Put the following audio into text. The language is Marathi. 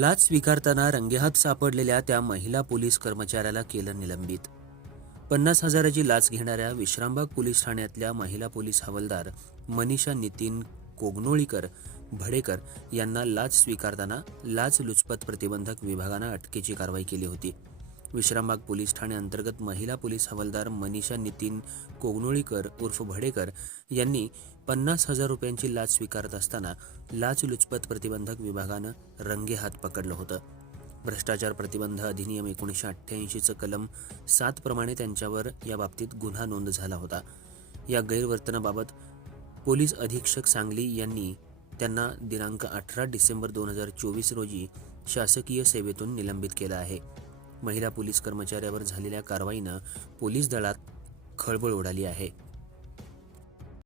लाच स्वीकारताना रंगेहात सापडलेल्या त्या महिला पोलीस कर्मचाऱ्याला केलं निलंबित. 50,000ची लाच घेणाऱ्या विश्रामबाग पोलीस ठाण्यातल्या महिला पोलीस हवालदार मनीषा नितीन कोगनोळीकर भडेकर यांना लाच स्वीकारताना लाचलुचपत प्रतिबंधक विभागानं अटकेची कारवाई केली होती. विश्रामबाग पोलीस ठाण्याअंतर्गत महिला पोलीस हवालदार मनीषा नितीन कोगनोळीकर उर्फ भडेकर यांनी 50,000 रुपयांची लाच स्वीकारत असताना लाचलुचपत प्रतिबंधक विभागानं रंगेहात पकडलं होतं. भ्रष्टाचार प्रतिबंध अधिनियम 1988चं कलम 7 प्रमाणे त्यांच्यावर या बाबतीत गुन्हा नोंद झाला होता. या गैरवर्तनाबाबत पोलीस अधीक्षक सांगली यांनी त्यांना दिनांक 18 डिसेंबर 2024 रोजी शासकीय सेवेतून निलंबित केलं आहे. महिला पोलीस कर्मचाऱ्यावर झालेल्या कारवाईनं पोलीस दलात खळबळ उडाली आहे.